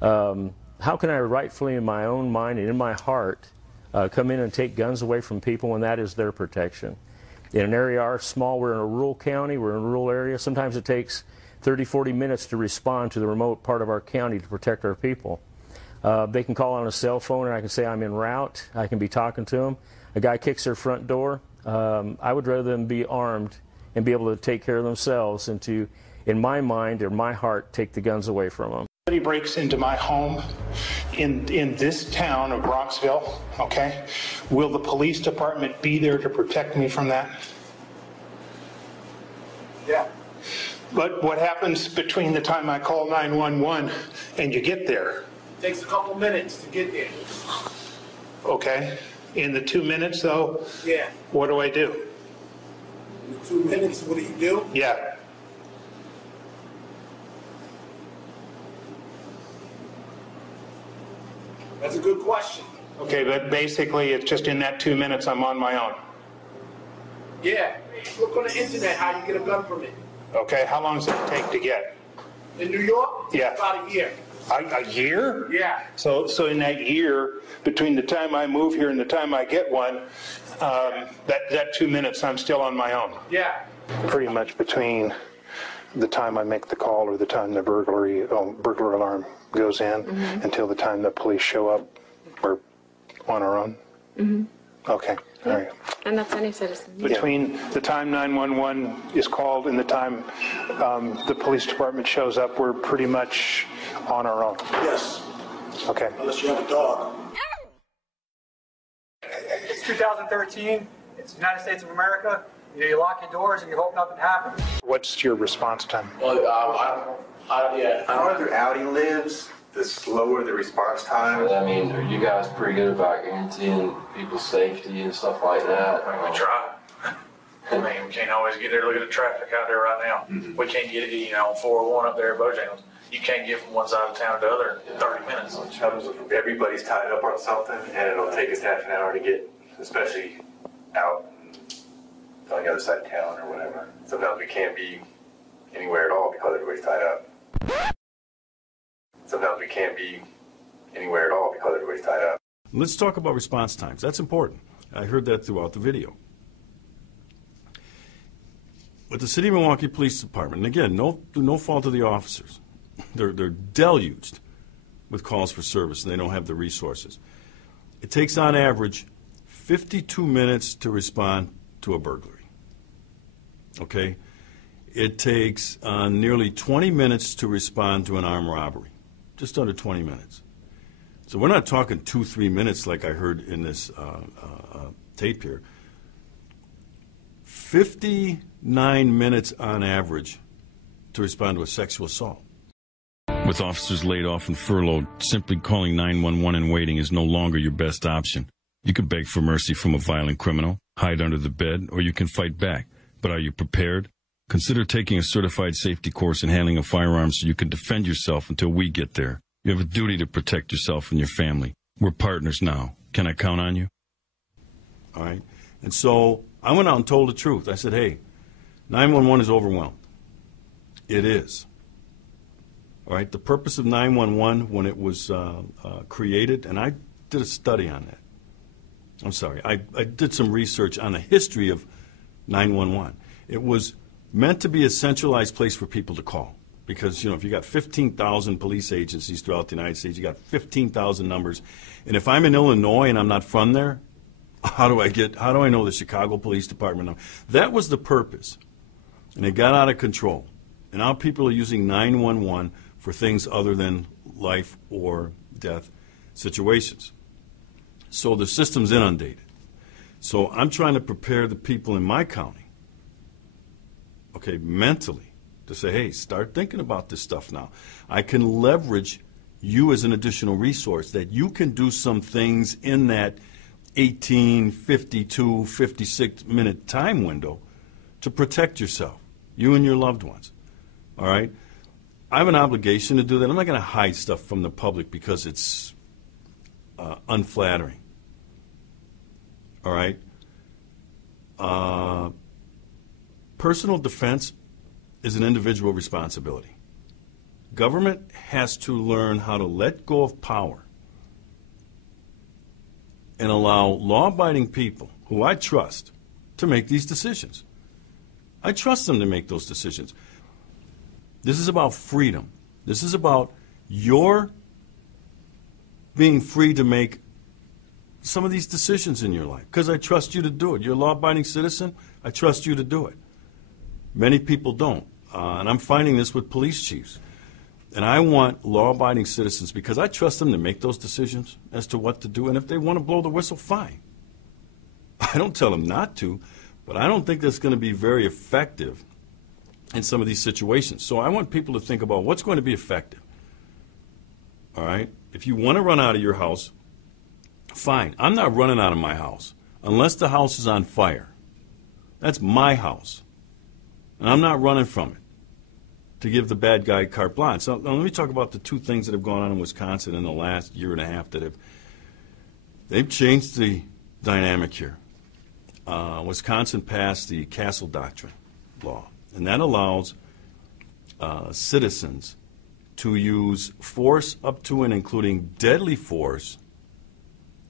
How can I rightfully, in my own mind and in my heart, come in and take guns away from people when that is their protection? In an area our small, we're in a rural county, we're in a rural area. Sometimes it takes 30, 40 minutes to respond to the remote part of our county to protect our people. They can call on a cell phone and I can say I'm en route. I can be talking to them. A guy kicks their front door. I would rather them be armed and be able to take care of themselves and to, in my mind or my heart, take the guns away from them. Somebody breaks into my home in this town of Bronxville, okay? Will the police department be there to protect me from that? Yeah. But what happens between the time I call 911 and you get there? It takes a couple minutes to get there. Okay. In the 2 minutes, though? Yeah. What do I do? In the 2 minutes, what do you do? Yeah. That's a good question. Okay, but basically it's just in that 2 minutes I'm on my own. Yeah. Look on the internet how you get a gun permit. Okay, how long does it take to get? In New York? Yeah. About a year. A year? Yeah. So in that year, between the time I move here and the time I get one, that 2 minutes I'm still on my own. Yeah. Pretty much between the time I make the call or the time the burglar alarm goes in until the time the police show up, we're on our own? Okay, all right. And that's any citizen. Between the time 911 is called and the time the police department shows up, we're pretty much on our own? Yes. Okay. Unless you have a dog. It's 2013. It's the United States of America. You lock your doors and you hope nothing happens. What's your response time? Well, the farther out he lives, the slower the response time. I mean, are you guys pretty good about guaranteeing people's safety and stuff like that? We try. I mean, we can't always get there. Look at the traffic out there right now. We can't get it, on 401 up there at Bojangles. You can't get from one side of town to the other in 30 minutes. Everybody's tied up on something, and it'll take us half an hour to get, especially out on the other side of town or whatever. Sometimes we can't be anywhere at all because everybody's tied up. Sometimes we can't be anywhere at all because everybody's tied up. Let's talk about response times. That's important. I heard that throughout the video. With the City of Milwaukee Police Department, and again, no fault of the officers. They're deluged with calls for service, and they don't have the resources. It takes, on average, 52 minutes to respond to a burglary. Okay? It takes nearly 20 minutes to respond to an armed robbery. Just under 20 minutes. So we're not talking 2-3 minutes like I heard in this tape here. 59 minutes on average to respond to a sexual assault. With officers laid off and furloughed, simply calling 911 and waiting is no longer your best option. You can beg for mercy from a violent criminal, hide under the bed, or you can fight back. But are you prepared? Consider taking a certified safety course in handling a firearm so you can defend yourself until we get there. You have a duty to protect yourself and your family. We're partners now. Can I count on you? All right. And so I went out and told the truth. I said, hey, 911 is overwhelmed. It is. All right. The purpose of 911 when it was created, and I did a study on that. I'm sorry. I did some research on the history of 911. It was meant to be a centralized place for people to call. Because, if you got 15,000 police agencies throughout the United States, you got 15,000 numbers. And if I'm in Illinois and I'm not from there, how do I know the Chicago Police Department number? That was the purpose. And it got out of control. And now people are using 911 for things other than life or death situations. So the system's inundated. So I'm trying to prepare the people in my county, okay, mentally, to say, hey, start thinking about this stuff now. I can leverage you as an additional resource that you can do some things in that 18, 52, 56-minute time window to protect yourself, you and your loved ones. All right? I have an obligation to do that. I'm not going to hide stuff from the public because it's unflattering. All right? Personal defense is an individual responsibility. Government has to learn how to let go of power and allow law-abiding people who I trust to make these decisions. I trust them to make those decisions. This is about freedom. This is about your being free to make some of these decisions in your life, because I trust you to do it. You're a law-abiding citizen. I trust you to do it. Many people don't, and I'm finding this with police chiefs. And I want law-abiding citizens, because I trust them to make those decisions as to what to do, and if they want to blow the whistle, fine. I don't tell them not to, but I don't think that's going to be very effective in some of these situations. So I want people to think about what's going to be effective. All right? If you want to run out of your house, fine. I'm not running out of my house unless the house is on fire. That's my house. And I'm not running from it to give the bad guy carte blanche. So now let me talk about the two things that have gone on in Wisconsin in the last year and a half that they've changed the dynamic here. Wisconsin passed the Castle Doctrine law, and that allows citizens to use force up to and including deadly force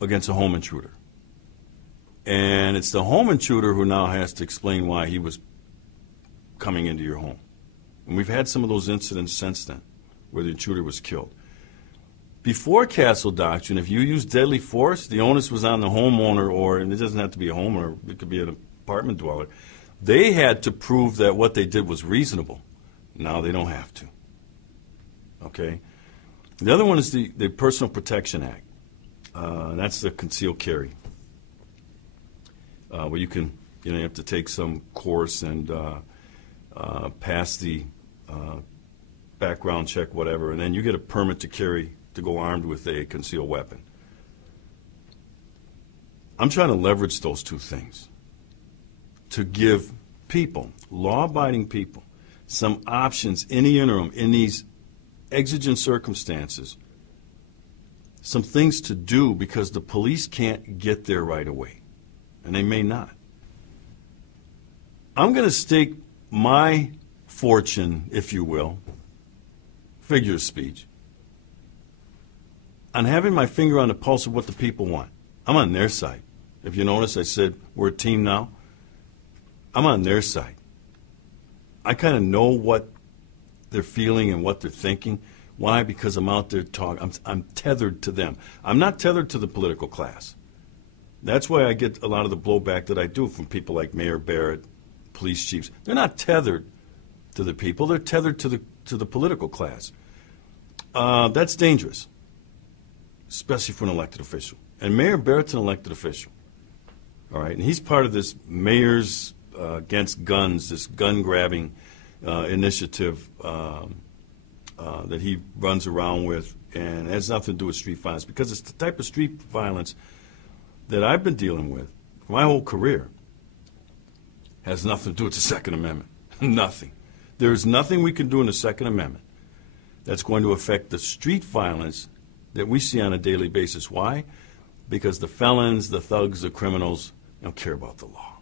against a home intruder. And it's the home intruder who now has to explain why he was coming into your home. And we've had some of those incidents since then where the intruder was killed. Before Castle Doctrine, if you used deadly force, the onus was on the homeowner, or, and it doesn't have to be a homeowner, it could be an apartment dweller. They had to prove that what they did was reasonable. Now they don't have to. Okay? The other one is the Personal Protection Act. That's the concealed carry, where you have to take some course and pass the background check, whatever, and then you get a permit to carry, to go armed with a concealed weapon. I'm trying to leverage those two things to give people, law-abiding people, some options in the interim, in these exigent circumstances, some things to do, because the police can't get there right away, and they may not. I'm going to stake my fortune, if you will, figure of speech, on having my finger on the pulse of what the people want. I'm on their side. If you notice, I said we're a team now. I'm on their side. I kind of know what they're feeling and what they're thinking. Why? Because I'm out there talking. I'm tethered to them. I'm not tethered to the political class. That's why I get a lot of the blowback that I do from people like Mayor Barrett, police chiefs. They're not tethered to the people. They're tethered to the political class. That's dangerous, especially for an elected official. And Mayor Barrett's an elected official. All right, and he's part of this Mayors Against Guns, this gun-grabbing initiative that he runs around with, and it has nothing to do with street violence, because it's the type of street violence that I've been dealing with my whole career. Has nothing to do with the Second Amendment. Nothing. There is nothing we can do in the Second Amendment that's going to affect the street violence that we see on a daily basis. Why? Because the felons, the thugs, the criminals don't care about the law.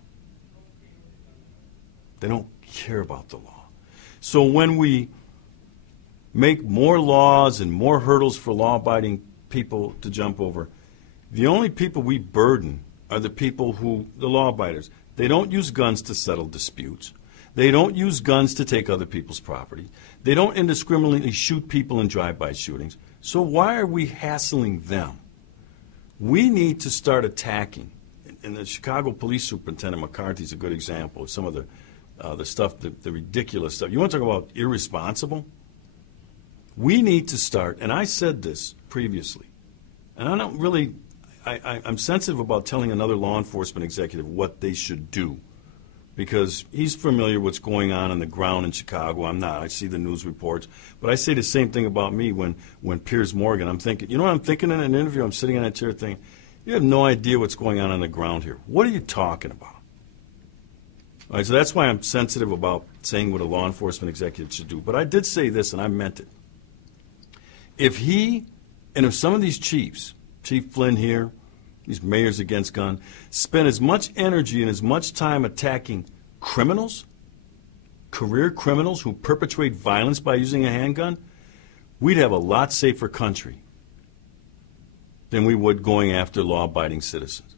They don't care about the law. So when we make more laws and more hurdles for law-abiding people to jump over, the only people we burden are the people who, the law-abiders. They don't use guns to settle disputes. They don't use guns to take other people's property. They don't indiscriminately shoot people in drive-by shootings. So why are we hassling them? We need to start attacking. And the Chicago Police Superintendent McCarthy is a good example of some of the stuff, the ridiculous stuff. You want to talk about irresponsible? We need to start, and I said this previously, and I don't really, I'm sensitive about telling another law enforcement executive what they should do, because he's familiar with what's going on the ground in Chicago. I'm not. I see the news reports. But I say the same thing about me when Piers Morgan, I'm thinking, you know what I'm thinking in an interview? I'm sitting in that chair thinking, you have no idea what's going on the ground here. What are you talking about? All right, so that's why I'm sensitive about saying what a law enforcement executive should do. But I did say this, and I meant it. If some of these chiefs, Chief Flynn here, these mayors against gun, spend as much energy and as much time attacking criminals, career criminals who perpetrate violence by using a handgun, we'd have a lot safer country than we would going after law-abiding citizens.